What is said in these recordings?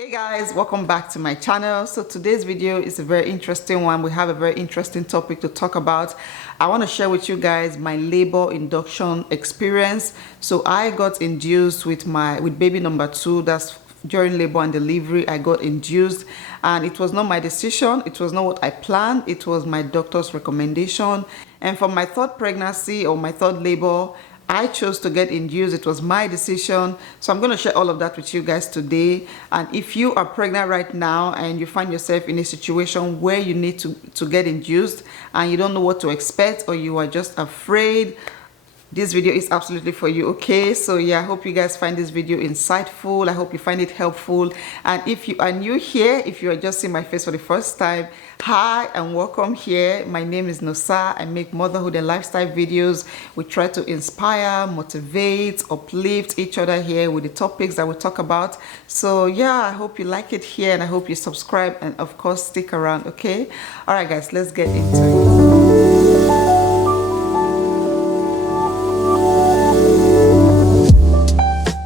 Hey guys, welcome back to my channel. So today's video is a very interesting one. We have a very interesting topic to talk about. I want to share with you guys my labor induction experience. So I got induced with baby number 2. That's during labor and delivery. I got induced, and it was not my decision. It was not what I planned. It was my doctor's recommendation. And for my third pregnancy or my third labor, I chose to get induced. It was my decision. So I'm going to share all of that with you guys today. And if you are pregnant right now and you find yourself in a situation where you need to get induced and you don't know what to expect, or you are just afraid, this video is absolutely for you. Okay, so yeah, I hope you guys find this video insightful. I hope you find it helpful. And if you are new here, if you are just seeing my face for the first time, hi and welcome here. My name is Nosa. I make motherhood and lifestyle videos. We try to inspire, motivate, uplift each other here with the topics that we talk about. So yeah, I hope you like it here, and I hope you subscribe, and of course stick around. Okay, all right guys, let's get into it.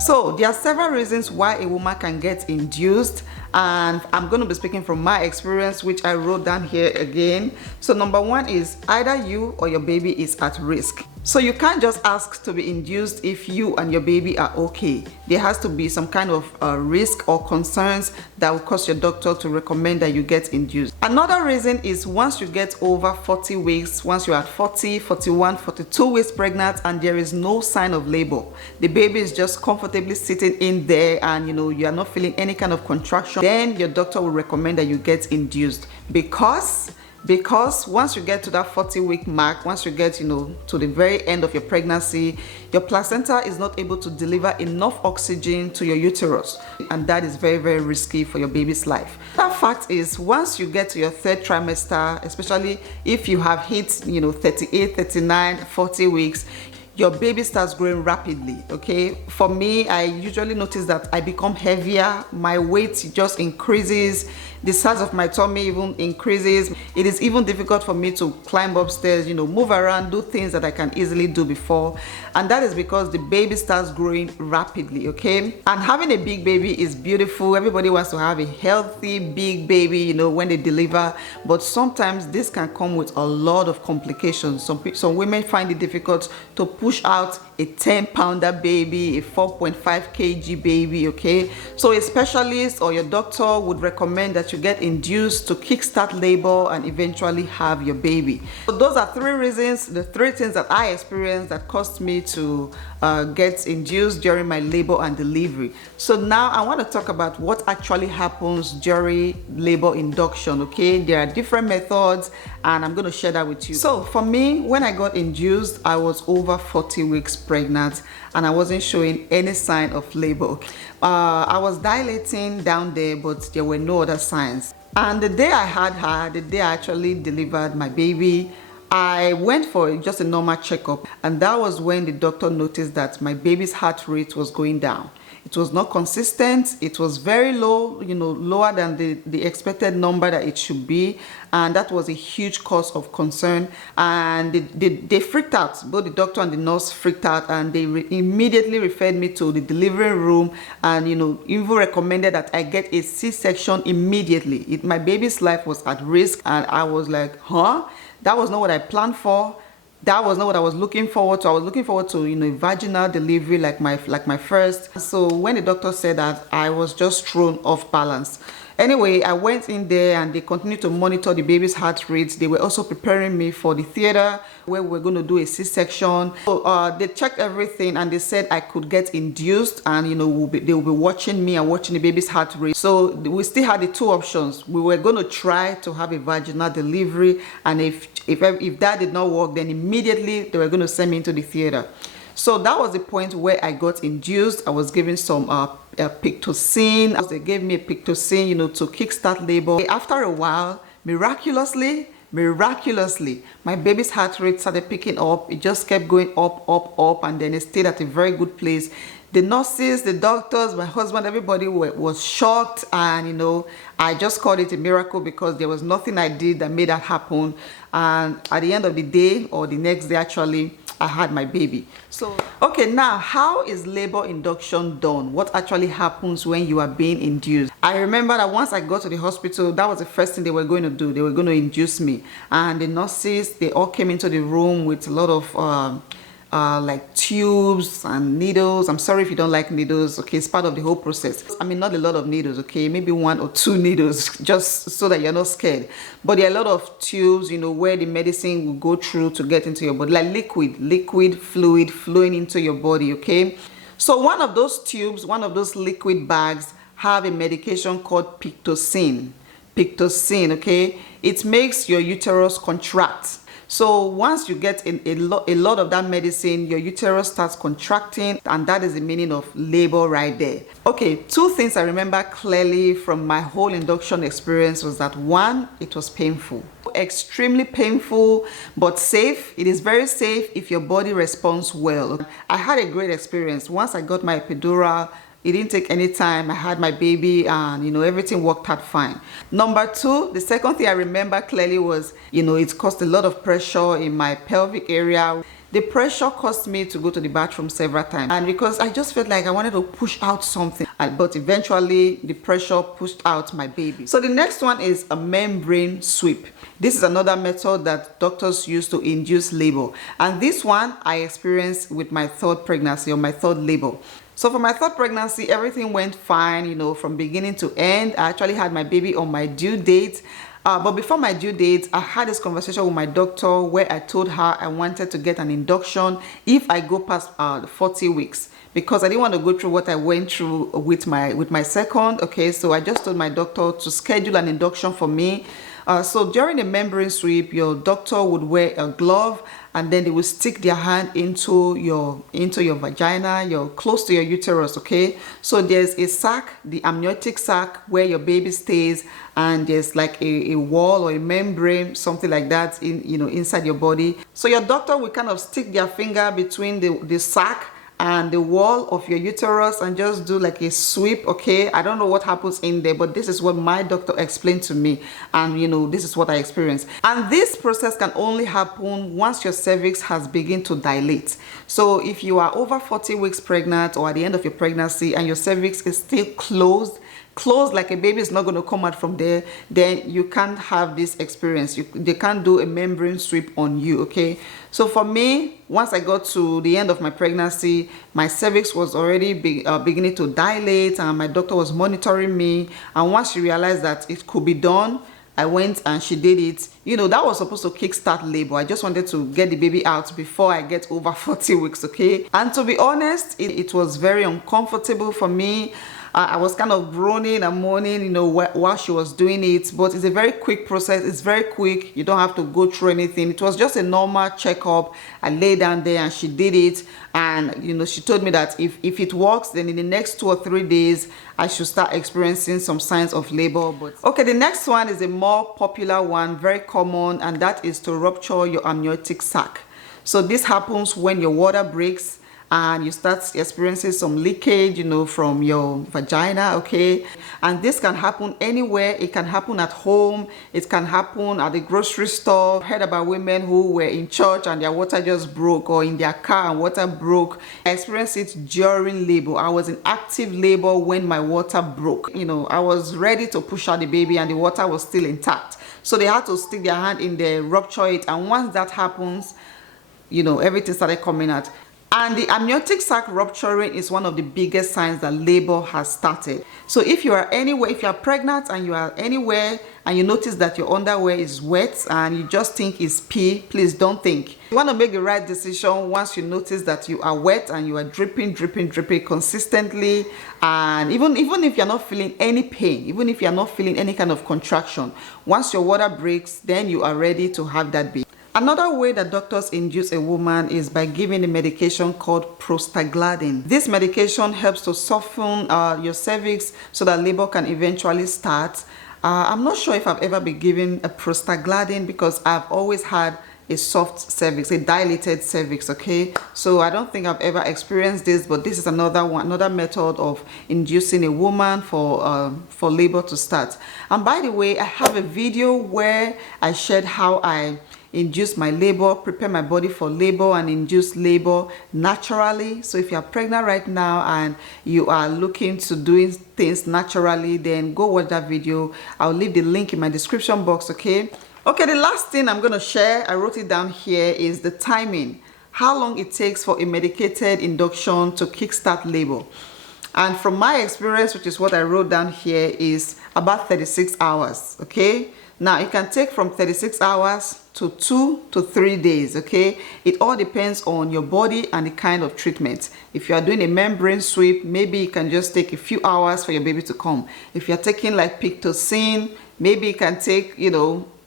So there are several reasons why a woman can get induced, and I'm going to be speaking from my experience, which I wrote down here again. So number one is either you or your baby is at risk. So you can't just ask to be induced if you and your baby are okay. There has to be some kind of risk or concerns that will cause your doctor to recommend that you get induced. Another reason is once you get over 40 weeks, once you're at 40, 41, 42 weeks pregnant and there is no sign of labor, the baby is just comfortably sitting in there and you are not feeling any kind of contraction, then your doctor will recommend that you get induced. Because once you get to that 40-week mark, once you get to the very end of your pregnancy, your placenta is not able to deliver enough oxygen to your uterus, and that is very, very risky for your baby's life. That fact is, once you get to your third trimester, especially if you have hit 38, 39, 40 weeks, your baby starts growing rapidly. Okay, for me, I usually notice that I become heavier, my weight just increases, the size of my tummy even increases. It is even difficult for me to climb upstairs, move around, do things that I can easily do before, and that is because the baby starts growing rapidly. Okay, and having a big baby is beautiful. Everybody wants to have a healthy big baby when they deliver, but sometimes this can come with a lot of complications. Some women find it difficult to push out a 10-pounder baby, a 4.5 kg baby. Okay, so a specialist or your doctor would recommend that you get induced to kickstart labor and eventually have your baby. So those are three reasons, the three things that I experienced that caused me to get induced during my labor and delivery. So now I want to talk about what actually happens during labor induction. Okay, there are different methods and I'm going to share that with you. So for me, when I got induced, I was over 40 weeks pregnant and I wasn't showing any sign of labor. I was dilating down there, but there were no other signs. And the day I had her, the day I actually delivered my baby, I went for just a normal checkup, and that was when the doctor noticed that my baby's heart rate was going down. It was not consistent. It was very low, lower than the expected number that it should be. And that was a huge cause of concern. And they freaked out. Both the doctor and the nurse freaked out, and they immediately referred me to the delivery room and, even recommended that I get a C-section immediately. My baby's life was at risk. And I was like, huh? That was not what I planned for. That was not what I was looking forward to. I was looking forward to, a vaginal delivery like my first. So when the doctor said that, I was just thrown off balance. Anyway, I went in there and they continued to monitor the baby's heart rate. They were also preparing me for the theater where we were going to do a C-section. So they checked everything and they said I could get induced, and they will be watching me and watching the baby's heart rate. So we still had the two options. We were going to try to have a vaginal delivery, and if that did not work, then immediately they were going to send me into the theater. So that was the point where I got induced. I was given some Pitocin. They gave me a Pitocin, to kickstart labor. After a while, miraculously, my baby's heart rate started picking up. It just kept going up, and then it stayed at a very good place. The nurses, the doctors, my husband, everybody was shocked, and I just called it a miracle because there was nothing I did that made that happen. And at the end of the day, or the next day actually, I had my baby. So okay, now how is labor induction done? What actually happens when you are being induced? I remember that once I got to the hospital, that was the first thing they were going to do. They were going to induce me, and the nurses, they all came into the room with a lot of like tubes and needles. I'm sorry if you don't like needles, okay? It's part of the whole process. I mean, not a lot of needles, okay? Maybe 1 or 2 needles, just so that you're not scared. But there are a lot of tubes, you know, where the medicine will go through to get into your body, like liquid fluid flowing into your body, okay? So one of those tubes, one of those liquid bags have a medication called Pitocin, okay? It makes your uterus contract. So once you get a lot of that medicine, your uterus starts contracting, and that is the meaning of labor right there. Okay, 2 things I remember clearly from my whole induction experience was that 1, it was painful. Extremely painful, but safe. It is very safe if your body responds well. I had a great experience. Once I got my epidural, it didn't take any time. I had my baby, and you know, everything worked out fine. Number 2, the second thing I remember clearly was, you know, it caused a lot of pressure in my pelvic area. The pressure caused me to go to the bathroom several times, and because I just felt like I wanted to push out something, but eventually the pressure pushed out my baby. So the next one is a membrane sweep. This is another method that doctors use to induce labor, and this one I experienced with my 3rd pregnancy, or my 3rd labor. So for my 3rd pregnancy, everything went fine, you know, from beginning to end. I actually had my baby on my due date. But before my due date, I had this conversation with my doctor where I told her I wanted to get an induction if I go past 40 weeks. Because I didn't want to go through what I went through with my 2nd. Okay, so I just told my doctor to schedule an induction for me. So during the membrane sweep, your doctor would wear a glove, and then they will stick their hand into your vagina, you're close to your uterus, okay? So there's a sac, the amniotic sac, where your baby stays, and there's like a wall or a membrane, something like that, inside your body. So your doctor will kind of stick their finger between the sac and the wall of your uterus and just do like a sweep, okay? I don't know what happens in there, but this is what my doctor explained to me, and you know, this is what I experienced. And this process can only happen once your cervix has begun to dilate. So if you are over 40 weeks pregnant, or at the end of your pregnancy, and your cervix is still closed like a baby is not going to come out from there, then you can't have this experience. They can't do a membrane sweep on you, okay? So for me, once I got to the end of my pregnancy, my cervix was already beginning to dilate, and my doctor was monitoring me, and once she realized that it could be done, I went and she did it. You know, that was supposed to kickstart labor. I just wanted to get the baby out before I get over 40 weeks, okay? And to be honest, it was very uncomfortable for me. I was kind of groaning and moaning, you know, while she was doing it. But it's a very quick process. It's very quick. You don't have to go through anything. It was just a normal checkup. I lay down there and she did it. And, you know, she told me that if it works, then in the next 2 or 3 days, I should start experiencing some signs of labor. But okay, the next one is a more popular one, very common, and that is to rupture your amniotic sac. So this happens when your water breaks and you start experiencing some leakage, you know, from your vagina, okay? And this can happen anywhere. It can happen at home. It can happen at the grocery store. I heard about women who were in church and their water just broke, or in their car and water broke. I experienced it during labor. I was in active labor when my water broke. You know, I was ready to push out the baby and the water was still intact. So they had to stick their hand in there, rupture it. And once that happens, you know, everything started coming out. And the amniotic sac rupturing is one of the biggest signs that labor has started. So if you are anywhere, if you are pregnant and you are anywhere and you notice that your underwear is wet and you just think it's pee, please don't think. You want to make the right decision once you notice that you are wet and you are dripping consistently. And even if you're not feeling any pain, even if you're not feeling any kind of contraction, once your water breaks, then you are ready to have that baby. Another way that doctors induce a woman is by giving a medication called prostaglandin. This medication helps to soften your cervix so that labor can eventually start. I'm not sure if I've ever been given a prostaglandin because I've always had a soft cervix, a dilated cervix, okay? So I don't think I've ever experienced this, but this is another method of inducing a woman for labor to start. And by the way, I have a video where I shared how I induce my labor, prepare my body for labor and induce labor naturally. So if you are pregnant right now and you are looking to doing things naturally, then go watch that video. I'll leave the link in my description box, okay? Okay, the last thing I'm going to share, I wrote it down here, is the timing. How long it takes for a medicated induction to kickstart labor. And from my experience, which is what I wrote down here, is about 36 hours, okay? Now, it can take from 36 hours to 2 to 3 days, okay? It all depends on your body and the kind of treatment. If you are doing a membrane sweep, maybe it can just take a few hours for your baby to come. If you're taking like Pitocin, maybe it can take,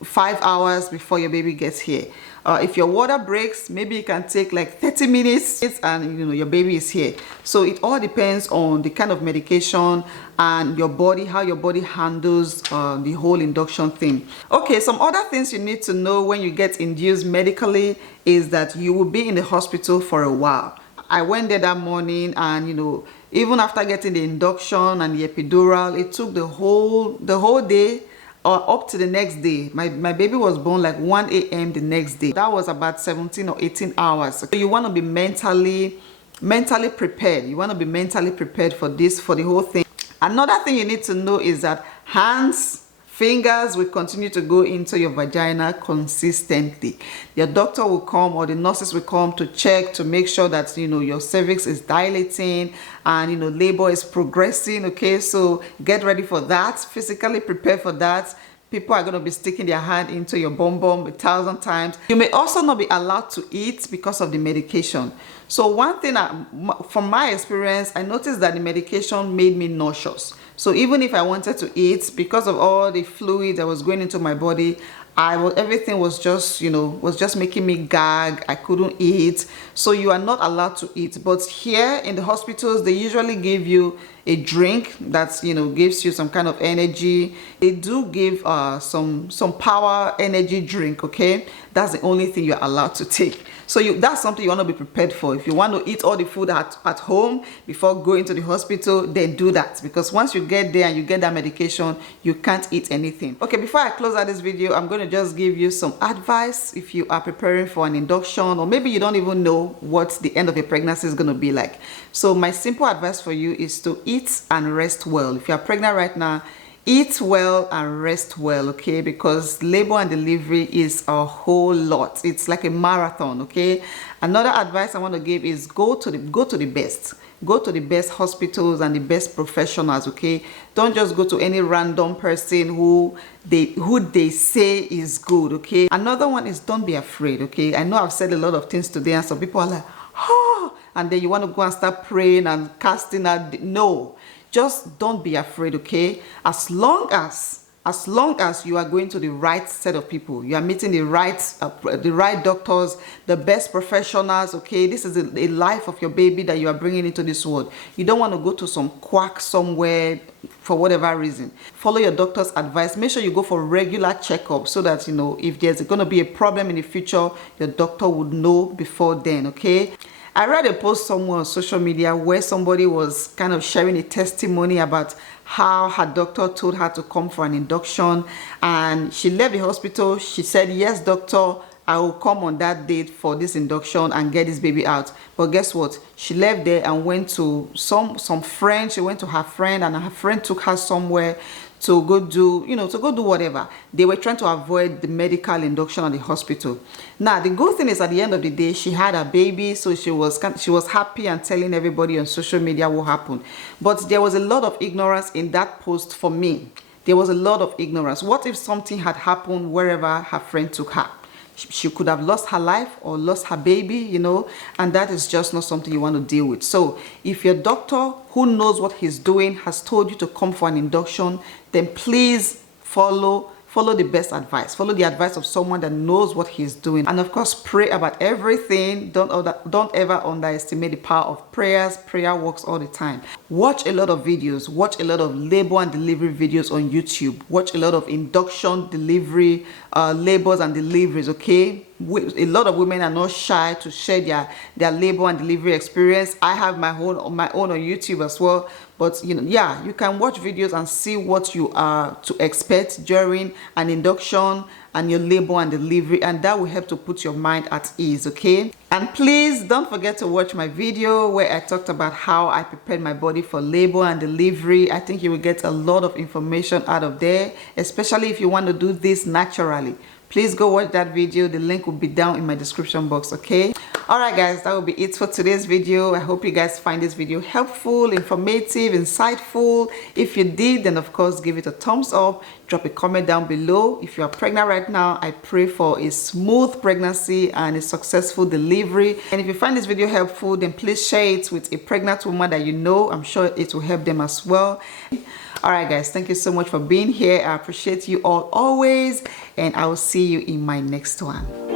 5 hours before your baby gets here. If your water breaks, maybe it can take like 30 minutes and your baby is here. So it all depends on the kind of medication and your body, how your body handles the whole induction thing. Okay, some other things you need to know when you get induced medically is that you will be in the hospital for a while. I went there that morning and even after getting the induction and the epidural, it took the whole day up to the next day. My baby was born like 1 a.m. the next day. That was about 17 or 18 hours. So you want to be mentally prepared. You want to be mentally prepared for this, for the whole thing. Another thing you need to know is that fingers will continue to go into your vagina consistently. Your doctor will come or the nurses will come to check to make sure that your cervix is dilating and labor is progressing. Okay, so get ready for that. Physically prepare for that. People are going to be sticking their hand into your bum 1,000 times. You may also not be allowed to eat because of the medication. So one thing, from my experience, I noticed that the medication made me nauseous. So even if I wanted to eat, because of all the fluid that was going into my body, everything was just, making me gag. I couldn't eat. So you are not allowed to eat. But here in the hospitals, they usually give you a drink that, gives you some kind of energy. They do give some power energy drink, okay? That's the only thing you're allowed to take. So that's something you want to be prepared for. If you want to eat all the food at home before going to the hospital, then do that. Because once you get there and you get that medication, you can't eat anything. Okay, before I close out this video, I'm going to just give you some advice if you are preparing for an induction, or maybe you don't even know what the end of your pregnancy is going to be like. So my simple advice for you is to eat and rest well. If you are pregnant right now, eat well and rest well, okay? Because labor and delivery is a whole lot. It's like a marathon, okay? Another advice I want to give is go to the best. Go to the best hospitals and the best professionals, okay? Don't just go to any random person who they say is good, okay? Another one is don't be afraid, okay? I know I've said a lot of things today and some people are like, oh, and then you want to go and start praying and casting out. No. Just don't be afraid, okay? As long as you are going to the right set of people, you are meeting the right doctors, the best professionals, okay? This is a life of your baby that you are bringing into this world. You don't want to go to some quack somewhere for whatever reason. Follow your doctor's advice. Make sure you go for regular checkups so that, if there's going to be a problem in the future, your doctor would know before then, okay? I read a post somewhere on social media where somebody was kind of sharing a testimony about how her doctor told her to come for an induction, and she left the hospital. She said, yes, doctor, I will come on that date for this induction and get this baby out. But guess what? She left there and went to some friend. She went to her friend and her friend took her somewhere to go do, whatever. They were trying to avoid the medical induction at the hospital. Now, the good thing is at the end of the day, she had a baby, so she was happy and telling everybody on social media what happened. But there was a lot of ignorance in that post for me. There was a lot of ignorance. What if something had happened wherever her friend took her? She could have lost her life or lost her baby, and that is just not something you want to deal with. So if your doctor who knows what he's doing has told you to come for an induction, then please follow the best advice. Follow the advice of someone that knows what he's doing. And of course, pray about everything. Don't ever underestimate the power of prayers. Prayer works all the time. Watch a lot of videos. Watch a lot of labor and delivery videos on YouTube. Watch a lot of induction, delivery, labors and deliveries, okay? A lot of women are not shy to share their labor and delivery experience. I have my own on YouTube as well. but you know, yeah, you can watch videos and see what you are to expect during an induction and your labor and delivery, and that will help to put your mind at ease. Okay, and please don't forget to watch my video where I talked about how I prepared my body for labor and delivery. I think you will get a lot of information out of there, especially if you want to do this naturally. Please go watch that video. The link will be down in my description box. Okay, all right guys, that will be it for today's video. I hope you guys find this video helpful, informative, insightful. If you did, then of course give it a thumbs up. Drop a comment down below. If you are pregnant right now, I pray for a smooth pregnancy and a successful delivery. And if you find this video helpful, then please share it with a pregnant woman that you know. I'm sure it will help them as well. All right guys, thank you so much for being here. I appreciate you all always, and I will see you in my next one.